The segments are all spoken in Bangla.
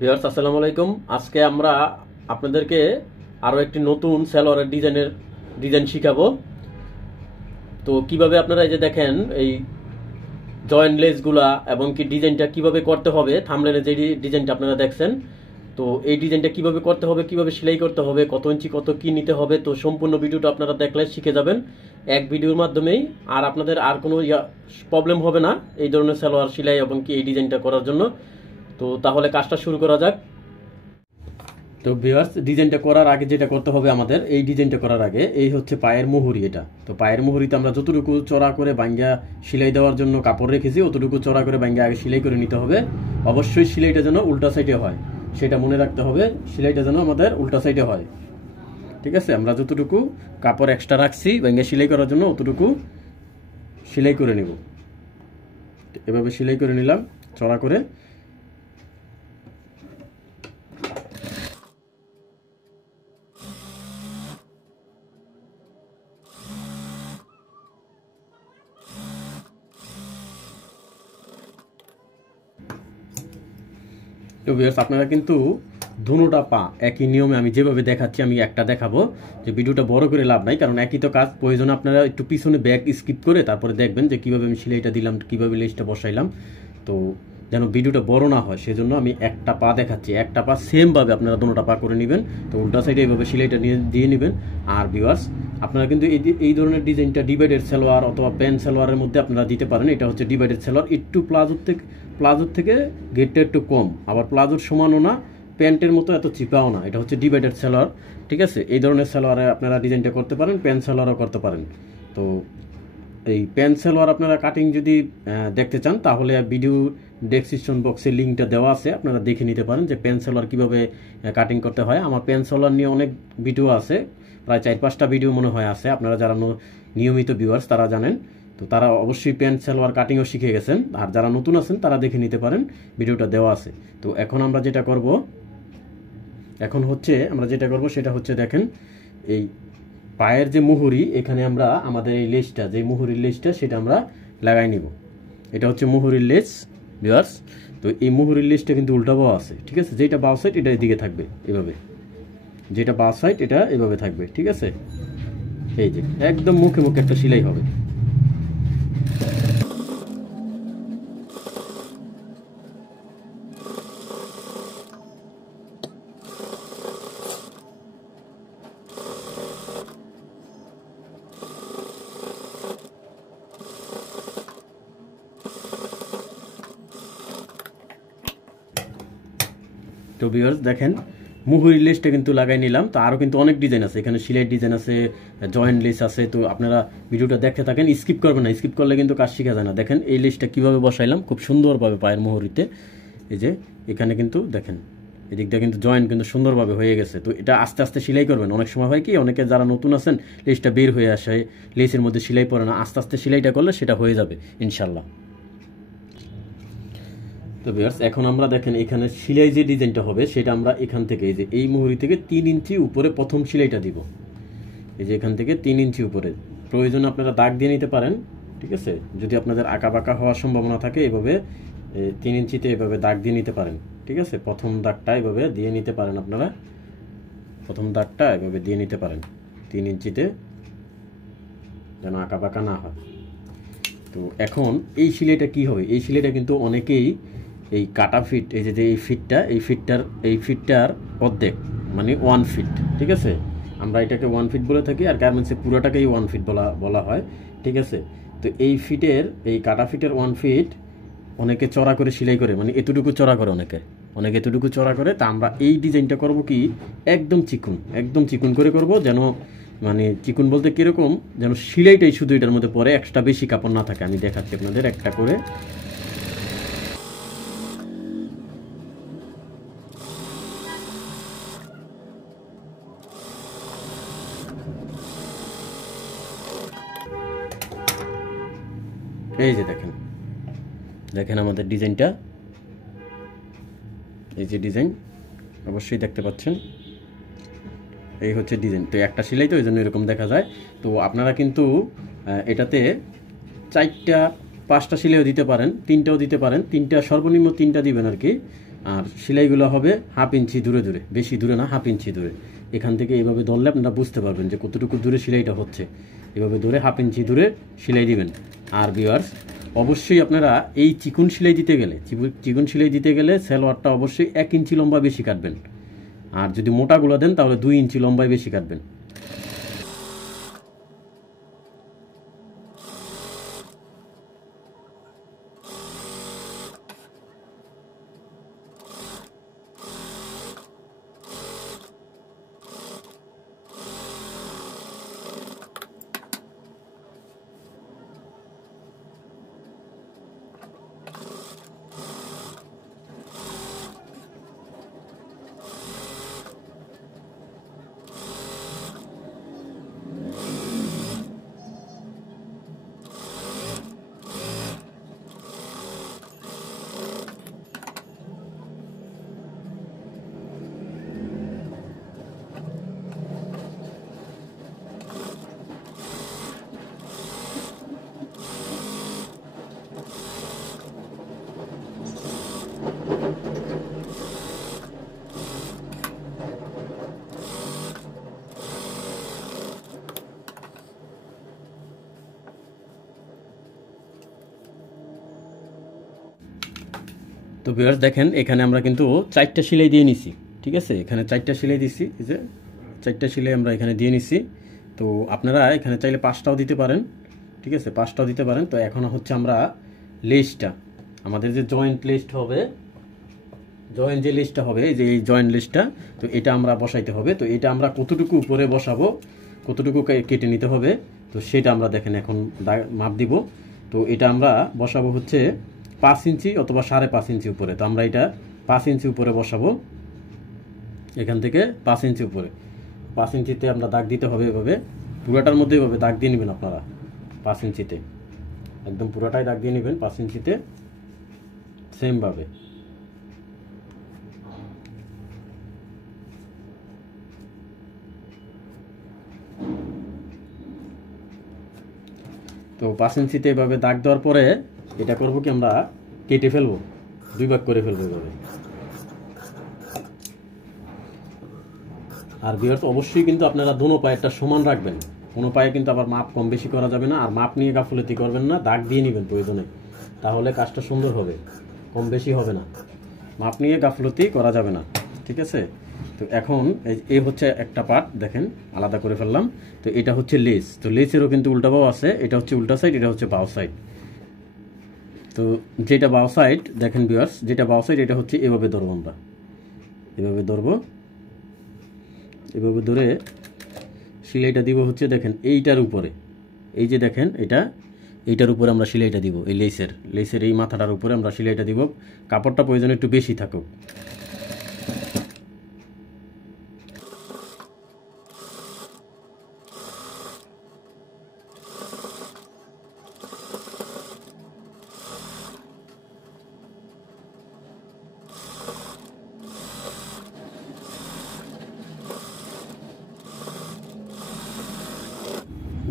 ভিউয়ার্স আসসালামু আলাইকুম। আজকে আমরা আপনাদেরকে আরো একটি নতুন সালোয়ারের ডিজাইন শিখাবো। তো কিভাবে আপনারা এই যে দেখেন এই জয়েন্ট লেসগুলা এবং কি ডিজাইনটা কিভাবে করতে হবে, থাম্বনেলে যে ডিজাইনটা আপনারা দেখছেন, তো এই ডিজাইনটা কিভাবে করতে হবে, কিভাবে সেলাই করতে হবে, কত ইঞ্চি কত কি নিতে হবে, তো সম্পূর্ণ ভিডিওটা আপনারা দেখলে শিখে যাবেন এক ভিডিওর মাধ্যমেই। আর আপনাদের আর কোনো প্রবলেম হবে না এই ধরনের সালোয়ার সেলাই এবং কি এই ডিজাইনটা করার জন্য। তো তাহলে কাজটা শুরু করা যাক। তো ভিউয়ার্স, ডিজাইনটা করার আগে যেটা করতে হবে আমাদের, এই ডিজাইনটা করার আগে এই হচ্ছে পায়ের মুহুরি। এটা তো পায়ের মুহুরিতে আমরা যতটুকু চড়া করে বাঙ্গা সেলাই দেওয়ার জন্য কাপড় রেখেছি অতটুকু চড়া করে বাঙ্গা আগে সেলাই করে নিতে হবে। অবশ্যই সেলাইটা যেন উল্টা সাইডে হয় সেটা মনে রাখতে হবে, সেলাইটা যেন আমাদের উল্টা সাইডে হয়। ঠিক আছে, আমরা যতটুকু কাপড় এক্সট্রা রাখছি বাঙ্গা সেলাই করার জন্য অতটুকু সেলাই করে নেব। এভাবে সেলাই করে নিলাম চড়া করে। তো ভিউয়ার্স, আপনারা কিন্তু দুটোটা পা একই নিয়মে আমি যেভাবে দেখাচ্ছি, আমি একটা দেখাবো যে ভিডিওটা বড় করে লাভ নাই, কারণ একই তো কাজ। প্রয়োজনে আপনারা একটু পিছনে ব্যাক স্কিপ করে তারপরে দেখবেন যে কিভাবে আমি সেলাইটা দিলাম, কিভাবে লেসটা বসাইলাম। তো যেন ভিডিওটা বড় না হয় সেজন্য আমি একটা পা দেখাচ্ছি। একটা পা সেমভাবে আপনারা দুটোটা পা করে নেবেন। তো উল্টা সাইডে এইভাবে সেলাইটা দিয়ে নেবেন। আর ভিউয়ার্স, আপনারা কিন্তু এই ধরনের ডিজাইনটা ডিভাইডেড সালোয়ার অথবা প্যান্ট সালোয়ারের মধ্যে আপনারা দিতে পারেন। এটা হচ্ছে ডিভাইডেড সালোয়ার, একটু প্লাজোর থেকে গেটটা একটু কম, আবার প্লাজোর সমানও না, প্যান্টের মতো এত চিপাও না। এটা হচ্ছে ডিভাইডেড সালোয়ার। ঠিক আছে, এই ধরনের সালোয়ারে আপনারা ডিজাইনটা করতে পারেন, প্যান্ট সালোয়ারও করতে পারেন। তো এই প্যান্ট সালোয়ার আপনারা কাটিং যদি দেখতে চান তাহলে ভিডিও ডেসক্রিপশন বক্সে লিঙ্কটা দেওয়া আছে, আপনারা দেখে নিতে পারেন যে প্যান্ট সালোয়ার কীভাবে কাটিং করতে হয়। আমার প্যান্ট সালোয়ার নিয়ে অনেক ভিডিও আছে, প্রায় 4-5টা ভিডিও মনে হয় আছে। আপনারা যারা নিয়মিত ভিউয়ার্স তারা জানেন, তো তারা অবশ্যই প্যান্ট সালোয়ার কাটিংও শিখে গেছেন। আর যারা নতুন আছেন তারা দেখে নিতে পারেন, ভিডিওটা দেওয়া আছে। তো এখন আমরা যেটা করব সেটা হচ্ছে দেখেন, এই পায়ের যে মুহুরি, এখানে আমরা আমাদের এই লেসটা, যে মুহুরির লেসটা সেটা আমরা লাগাই নিব। এটা হচ্ছে মুহুরির লেস ভিউয়ার্স। তো এই মুহুরির লেসটা কিন্তু উল্টা বাও আছে। ঠিক আছে, যেটা বাও সাইড এটা এদিকে থাকবে এভাবে, যেটা বাও সাইড এটা এভাবে থাকবে। ঠিক আছে, এই যে একদম মুখে মুখে একটা সেলাই হবে। তো ভিউয়ার্স দেখেন, মুহুরির লেসটা কিন্তু লাগাই নিলাম। তো আরও কিন্তু অনেক ডিজাইন আছে, এখানে সিলাই ডিজাইন আছে, জয়েন্ট লেস আছে। তো আপনারা ভিডিওটা দেখতে থাকেন, স্কিপ করবেন না, স্কিপ করলে কিন্তু কাজ শেখা যায় না। দেখেন এই লেসটা কীভাবে বসাইলাম খুব সুন্দরভাবে পায়ের মুহুরিতে। এই যে এখানে কিন্তু দেখেন এদিকটা কিন্তু জয়েন্ট কিন্তু সুন্দরভাবে হয়ে গেছে। তো এটা আস্তে আস্তে সেলাই করবেন। অনেক সময় হয় কি, অনেকে যারা নতুন আছেন লেসটা বের হয়ে আসে, লেসের মধ্যে সেলাই পড়ে না, আস্তে আস্তে সেলাইটা করলে সেটা হয়ে যাবে ইনশাল্লাহ। তো ভিউয়ার্স, এখন আমরা দেখেন এখানে সেলাই যে ডিজাইনটা হবে সেটা আমরা এখান থেকে এই যে এই মুহুরি থেকে 3 ইঞ্চি উপরে প্রথম সেলাইটা দিব। এই যে এখান থেকে 3 ইঞ্চি উপরে, প্রয়োজনে আপনারা দাগ দিয়ে নিতে পারেন। ঠিক আছে, যদি আপনাদের আঁকা বাঁকা হওয়ার সম্ভাবনা থাকে এভাবে 3 ইঞ্চিতে এভাবে দাগ দিয়ে নিতে পারেন। ঠিক আছে, প্রথম দাগটা এভাবে দিয়ে নিতে পারেন, আপনারা প্রথম দাগটা এভাবে দিয়ে নিতে পারেন 3 ইঞ্চিতে, যেন আঁকা বাঁকা না হয়। তো এখন এই সেলাইটা কি হবে, এই সেলাইটা কিন্তু অনেকেই এই কাটা ফিট, এই যে এই ফিটটার অর্ধেক মানে 1 ফিট। ঠিক আছে, আমরা এটাকে 1 ফিট বলে থাকি, আর গার্মেন্টসে পুরোটাকেই 1 ফিট বলা হয়। ঠিক আছে, তো এই কাটা ফিটের 1 ফিট অনেকে চড়া করে সেলাই করে, মানে এতটুকু চড়া করে, অনেকে এতটুকু চড়া করে। তা আমরা এই ডিজাইনটা করব কি একদম চিকুন করে করব, যেন মানে চিকুন বলতে কিরকম, যেন সেলাইটাই শুধু এটার মধ্যে পরে, এক্সট্রা বেশি কাপড় না থাকে। আমি দেখাচ্ছি আপনাদের একটা করে। এই যে দেখেন আমাদের ডিজাইনটা, এই যে ডিজাইন অবশ্যই দেখতে পাচ্ছেন, এই হচ্ছে ডিজাইন। তো একটা সেলাই তো এই জন্য এরকম দেখা যায়। তো আপনারা কিন্তু এটাতে 4টা 5টা সেলাইও দিতে পারেন, 3টাও দিতে পারেন, 3টা সর্বনিম্ন 3টা দিবেন আর কি। আর সেলাইগুলো হবে 1/2 ইঞ্চি দূরে দূরে, বেশি দূরে না, 1/2 ইঞ্চি দূরে। এখান থেকে এইভাবে ধরলে আপনারা বুঝতে পারবেন যে কতটুকু দূরে সেলাইটা হচ্ছে। এভাবে ধরে 1/2 ইঞ্চি দূরে সেলাই দিবেন। আর ভিউয়ার্স, অবশ্যই আপনারা এই চিকন সেলাই দিতে গেলে সালোয়ারটা অবশ্যই 1 ইঞ্চি লম্বা বেশি কাটবেন। আর যদি মোটাগুলো দেন তাহলে 2 ইঞ্চি লম্বায় বেশি কাটবেন। তো ভিউয়ার্স দেখেন, এখানে আমরা কিন্তু 4টা সেলাই দিয়ে নিছি। ঠিক আছে, এখানে 4টা সেলাই দিছি, এই যে 4টা সেলাই আমরা এখানে দিয়ে নিছি। তো আপনারা এখানে চাইলে 5টাও দিতে পারেন। ঠিক আছে, 5টাও দিতে পারেন। তো এখন হচ্ছে আমরা লেসটা, আমাদের যে জয়েন্ট লেসটা হবে, এই যে এই জয়েন্ট লেসটা, তো এটা আমরা বসাইতে হবে। তো এটা আমরা কতটুকু উপরে বসাবো, কতটুকু কেটে নিতে হবে, তো সেটা আমরা দেখেন এখন মাপ দিব। তো এটা আমরা বসাবো হচ্ছে 5 ইঞ্চি অথবা 5.5 ইঞ্চি উপরে। তো আমরা এটা 5 ইঞ্চি উপরে বসাবো, এখান থেকে 5 ইঞ্চি উপরে। 5 ইঞ্চিতে আমরা দাগ দিতে হবে এভাবে, পুরোটার মধ্যে এভাবে দাগ দিয়ে নেবেন আপনারা। 5 ইঞ্চিতে একদম পুরোটাই দাগ দিয়ে নেবেন, 5 ইঞ্চিতে সেমভাবে। তো 5 ইঞ্চিতে এভাবে দাগ দেওয়ার পরে এটা করব কি, আমরা কেটে ফেলবো, 2 ভাগ করে ফেলবো এভাবে। আর ভিউয়ার্স, অবশ্যই কিন্তু আপনারা দোনো পায়েরটা সমান রাখবেন, কোনো পায়ে কিন্তু আবার মাপ কম বেশি করা যাবে না। আর মাপ নিয়ে গাফলতি করবেন না, দাগ দিয়ে নেবেন প্রয়োজনে, তাহলে কাজটা সুন্দর হবে, কম বেশি হবে না। মাপ নিয়ে গাফলতি করা যাবে না। ঠিক আছে, তো এখন এই হচ্ছে একটা পার্ট, দেখেন আলাদা করে ফেললাম। তো এটা হচ্ছে লেস। তো লেসেরও কিন্তু উল্টা বাও আছে, এটা হচ্ছে উল্টা সাইড, এটা হচ্ছে বাও সাইড। তো যেটা বাও সাইড, দেখেন ভিউয়ার্স, যেটা বাও সাইড এটা হচ্ছে এভাবে ধরবো আমরা, এভাবে ধরবো, এভাবে ধরে সেলাইটা দিব হচ্ছে দেখেন এইটার উপরে। এই যে দেখেন এইটার উপরে আমরা সেলাইটা দিব, এই লেসের এই মাথাটার উপরে আমরা সেলাইটা দিব। কাপড়টা প্রয়োজন একটু বেশি থাকুক।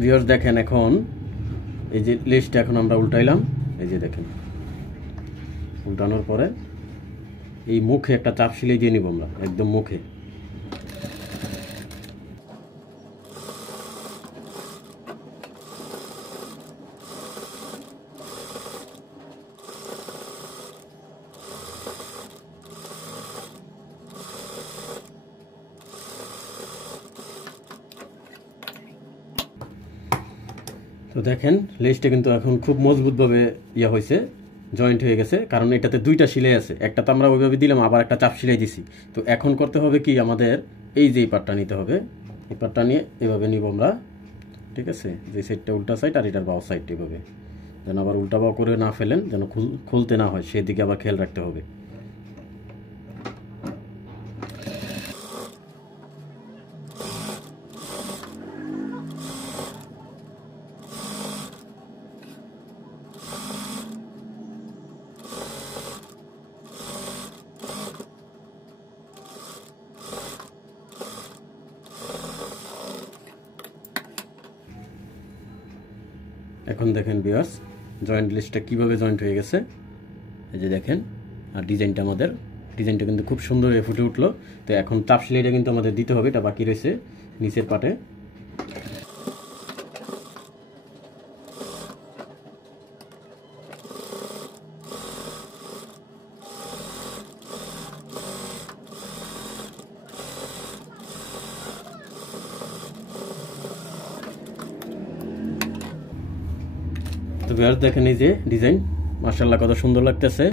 ভিউয়ার্স দেখেন, এখন এই যে লেসটা এখন আমরা উল্টাইলাম, এই যে দেখেন উল্টানোর পরে এই মুখে একটা চাপ সেলাই দিয়ে নিব আমরা, একদম মুখে। তো দেখেন লেসটা কিন্তু এখন খুব মজবুতভাবে হয়েছে, জয়েন্ট হয়ে গেছে, কারণ এটাতে 2টা সেলাই আছে। একটা তো আমরা ওইভাবে দিলাম, আবার একটা চাপ সেলাই দিছি। তো এখন করতে হবে কি, আমাদের এই যে পার্টটা নিতে হবে, এই পার্টটা নিয়ে এভাবে নিব আমরা। ঠিক আছে, যে সাইডটা উল্টা সাইড আর এটার বাও সাইড, এভাবে যেন আবার উল্টা বাও করে না ফেলেন, যেন খুলতে না হয়, সেদিকে আবার খেয়াল রাখতে হবে। এখন দেখেন ভিউয়ার্স, জয়েন্ট লেসটা কিভাবে জয়েন্ট হয়ে গেছে, এই যে দেখেন। আর ডিজাইনটা আমাদের ডিজাইনটা কিন্তু খুব সুন্দর ফুটে উঠলো। তো এখন চাপ সেলাইটা কিন্তু আমাদের দিতে হবে, এটা বাকি রয়েছে নিচের পাটে। তো ভিউয়ার্স দেখেন এই যে ডিজাইন, মাশাআল্লাহ কত সুন্দর লাগতেছে।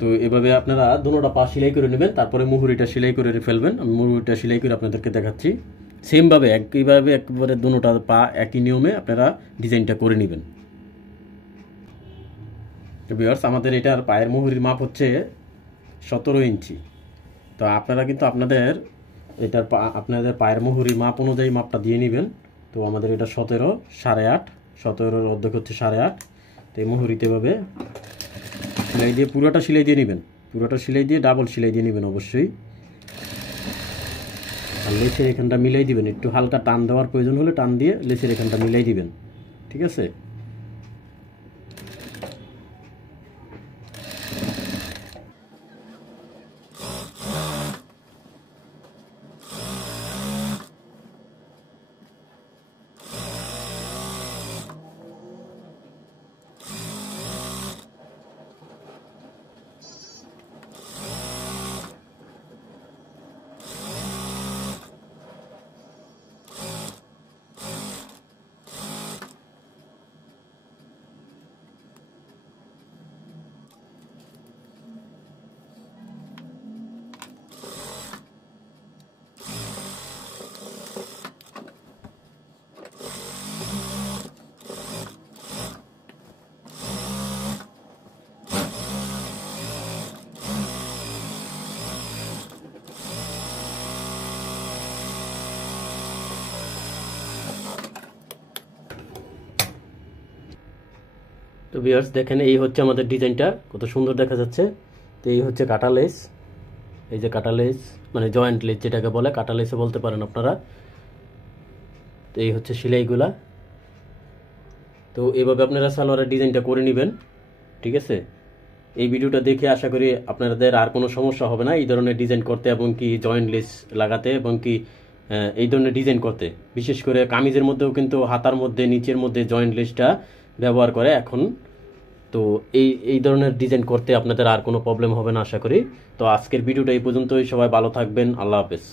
তো এভাবে আপনারা দুটোটা পা সেলাই করে নেবেন, তারপরে মুহুরিটা সেলাই করে ফেলবেন। আমি মুহুরিটা সেলাই করে আপনাদেরকে দেখাচ্ছি। সেমভাবে একইভাবে একবারে দুটোটা পা একই নিয়মে আপনারা ডিজাইনটা করে নেবেন। তো ভিউয়ার্স আমাদের এটার পায়ের মুহুরির মাপ হচ্ছে 17 ইঞ্চি। তো আপনারা কিন্তু আপনাদের আপনাদের পায়ের মুহুরির মাপ অনুযায়ী মাপটা দিয়ে নেবেন। তো আমাদের এটা 17, 8.5, 17-এর অর্ধেক হচ্ছে 8.5। তো এই মুহুরিতে এভাবে সেলাই দিয়ে পুরোটা সেলাই দিয়ে নেবেন, পুরোটা সেলাই দিয়ে ডাবল সেলাই দিয়ে নেবেন অবশ্যই। আর লেসের এখানটা মিলাই দিবেন, একটু হালকা টান দেওয়ার প্রয়োজন হলে টান দিয়ে লেসের এখানটা মিলাই দিবেন, ঠিক আছে। তো ভিউয়ার্স দেখেন এই হচ্ছে আমাদের ডিজাইনটা, কত সুন্দর দেখা যাচ্ছে। তো এই হচ্ছে কাটা লেস, এই যে কাটা লেস মানে জয়েন্ট লেস যেটাকে বলে, কাটা লেসও বলতে পারেন আপনারা। তো এই হচ্ছে সেলাইগুলা। তো এইভাবে আপনারা সালোয়ারের ডিজাইনটা করে নেবেন, ঠিক আছে। এই ভিডিওটা দেখে আশা করি আপনাদের আর কোনো সমস্যা হবে না এই ধরনের ডিজাইন করতে, এবং কি জয়েন্ট লেস লাগাতে, এবং কি এই ধরনের ডিজাইন করতে। বিশেষ করে কামিজের মধ্যেও কিন্তু হাতার মধ্যে নিচের মধ্যে জয়েন্ট লেসটা ব্যবহার করে এখন। তো এই ধরনের ডিজাইন করতে আপনাদের আর কোনো প্রবলেম হবে না আশা করি। তো আজকের ভিডিওটা এই পর্যন্তই, সবাই ভালো থাকবেন, আল্লাহ হাফেজ।